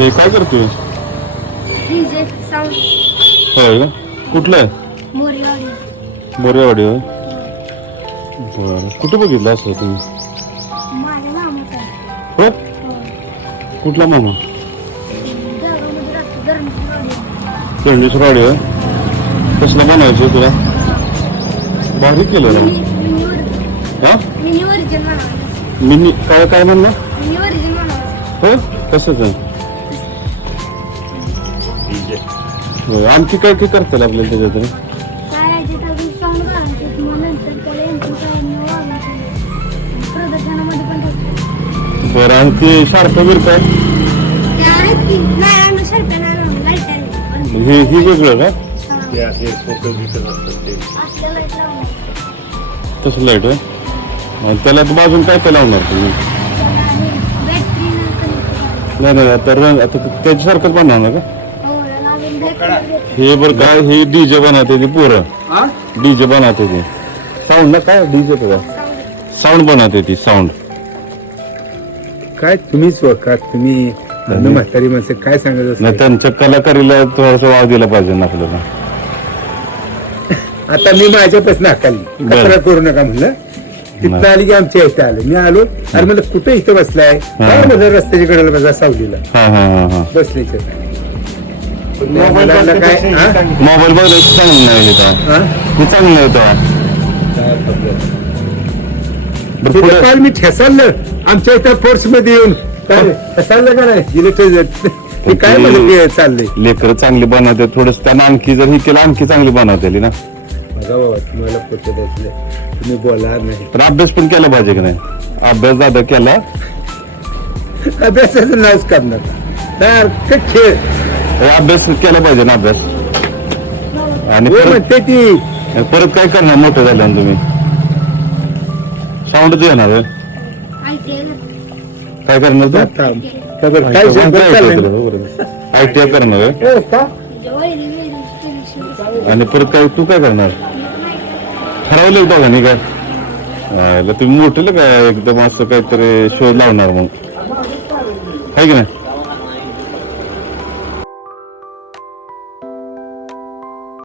हे काय करतोय? डीजे साऊंड होय का? कुठलं आहे? मोरेवाडी. बोरेवाडी होय. बरं कुठं बघितलं असं तुम्ही? माझ्या मामाचा आहे. हो कुठला मामा? जळगावमध्ये राहतो धर्मेश्वरवाडी. चंडेश्वरवाडी होय. कसलं बनायचं तुला? भारी केलं ना. हा मिनी वर्जन म्हणावं. मिनी काय काय म्हणलं? मिनी वर्जन म्हणावं. हो कसं काय? होय आणखी काय काय करता येईल आपल्याला त्याच्यातून? काय आहे ते टाकून साऊंड घालायचं. मग नंतर त्याला एम्प्लिफायरनं वागायचं. प्रदर्शनामध्ये पण टाकतो. बरं आणि ते शार्प बीर काय? ते आहेत की नाही आणलं शर्ट नाही आणलं लाईट आहे. हे वेगळं का? ते असे फोटो दिसत असतात ते. असलं लाईट लावलं. तसं लाईट आहे आणि त्याला बाजून काय काय लावणार तुम्ही? बॅटरी नाही नाही आता रंग आता त्याच्यासारखंच बनवणार का? हो अजून बॅटरी. हे बरं काय हे डीजे बनवते ते पोरं डीजे बनवते ते साऊंड ना काय डीजे का साऊंड बनवते ती साऊंड. काय तुम्ही स्वतः तुम्ही म्हातारी माणसं काय सांगत नाही असता? त्यांच्या कलाकारीला थोडासा वाव दिला पाहिजे ना आपल्याला. आता मी माझ्यापासून हाकाली बरं. कचरा करू नका म्हणलं. तिथं नाही. आली की आमच्या इथं आलं. मी आलो अरे म्हणलं कुठं इथं बसलाय काय म्हणलं रस्त्याच्या कडेला बसा सावलीला हा हा हा हा बसल्याच्या मोबाईल काय हा? मोबाईल बघायचं चांगलं नाही हे तेव्हा. हा? हे चांगलं आहे तेव्हा. बरं तिथं पुढे काल मी ठेसाललं आमच्या इथं फोर्स मध्ये येऊन काय ठेसाललं का नाही जिले ते काय म्हणलं चाललंय लेकरं चांगली बनवते थोडस त्यांना आणखी जर हे केलं आणखी चांगली बनवता येईल ना. बघा बाबा तुम्हाला पटत असलं तुम्ही बोला नाही पण अभ्यास पण केला पाहिजे की नाही? अभ्यास दादा केला अभ्यासाचं नावच करणार सारखं खेळ अभ्यास केला पाहिजे ना अभ्यास. आणि हो परत म्हणते ती परत काय करणार मोठं झाल्यानं तुम्ही? साऊंडच येणार होय. काय करणार तू? आता बघा, काय शब्द चाललंय? आयटीआय करणार होय. हो का? आणि परत काय तू काय करणार? ठरवलं दोघांनी काय? तुम्ही मोठं काय एकदम असं काहीतरी शोध लावणार मग आहे की नाही?